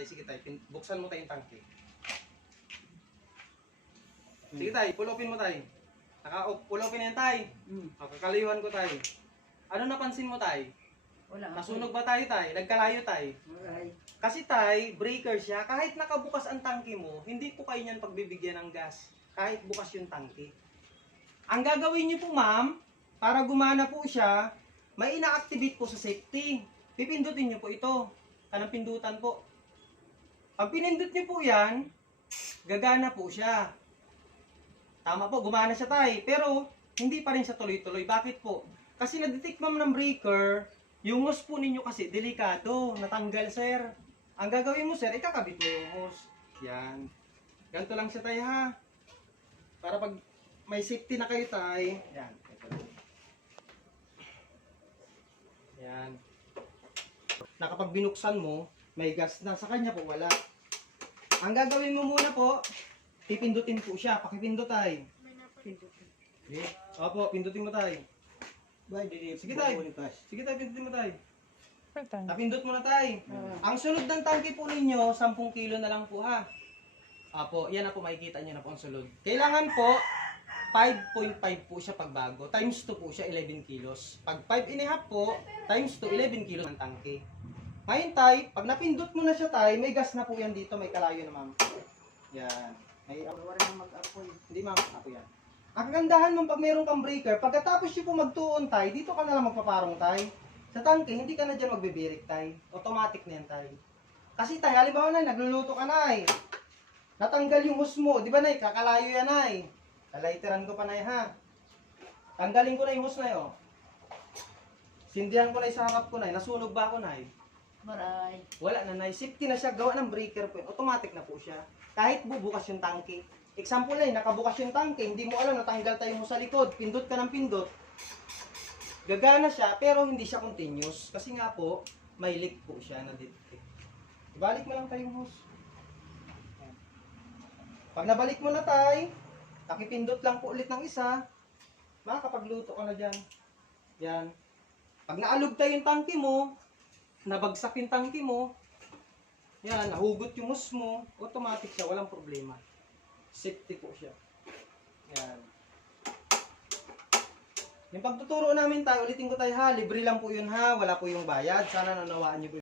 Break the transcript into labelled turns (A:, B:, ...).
A: tayo. Sige pin- buksan mo tayo yung tangke. Sige tayo, pulopin mo tayo. Naka, pulopin na yan tayo.
B: Hmm.
A: O, kakalayuhan ko tayo. Ano napansin mo tayo?
B: Wala.
A: Nasunog ba tayo tayo? Nagkalayo tayo?
B: Alright.
A: Kasi tay, breaker siya, kahit nakabukas ang tangke mo, hindi po kayo niyan pagbibigyan ng gas. Kahit bukas yung tangke. Ang gagawin niyo po ma'am, para gumana po siya, may ina-activate po sa safety. Pipindutin niyo po ito. Kanang pindutan po. Pag pinindot niyo po yan, gagana po siya. Tama po, gumana siya tay. Pero, hindi pa rin siya tuloy-tuloy. Bakit po? Kasi na-detect ma'am ng breaker, yung hose po ninyo kasi delikado, natanggal sir. Ang gagawin mo sir, ikakabit mo yung hose. Yan. Ganito lang siya tayo ha. Para pag may safety na kayo tayo. Yan. Yan. Na binuksan mo, may gas na. Sa kanya po wala. Ang gagawin mo muna po, pipindutin po siya. Pakipindot tayo. Okay. Opo, pindutin mo tayo. Sige tayo. Sige tayo, pindutin mo tayo. Napindot mo na tayo.
B: Ah.
A: Ang sunod ng tangke po ninyo, 10 kilo na lang po ha. Apo, yan na po makikita nyo na po ang sunod. Kailangan po, 5.5 po siya pagbago. Times 2 po siya, 11 kilos. Pag 5 and a half po, times 2, 11 kilos ang tangke. Ngayon tay, pag napindot mo na siya tay, may gas na po yan dito, may kalayo na ma'am. Yan. May,
B: Wala nang mag-apoy.
A: hindi ma'am, ako yan. Ang kagandahan mong pag meron kang breaker, pagkatapos yung po magtuon tay, dito ka na lang magpaparong tay. Sa tangke, hindi ka na dyan magbibirik tay. Automatic na yan tay. Kasi tay, halimbawa na, nagluluto ka na eh. Natanggal yung hose mo, di ba nay, kakalayo yan nay. Kalaiteran ko pa nay ha. Tanggalin ko na yung hose na yun. Sindihan ko na sa harap ko nay, nasunog ba ako nay?
B: Maray.
A: Wala na, nay. Safety na siya. Gawa ng breaker po. yun. Automatic na po siya. Kahit bubukas yung tangke. Example na nakabukas yung tangke. Hindi mo alam, natanggal tayo mo sa likod. Pindot ka ng pindot. Gagana siya, pero hindi siya continuous. Kasi nga po, may leak po siya na detect. Ibalik mo lang tayo yung hose. Pag nabalik mo na tayo, nakipindot lang po ulit ng isa, makakapagluto ka na dyan. Yan. Pag naalog tayo yung tangke mo, nabagsak yung tangke mo, yan, nahugot yung hose mo, automatic siya, walang problema. Safety po siya. Yan. Yung pagtuturo namin tayo, ulitin ko tayo ha, libre lang po yun ha, wala po yung bayad. Sana nanawaan niyo po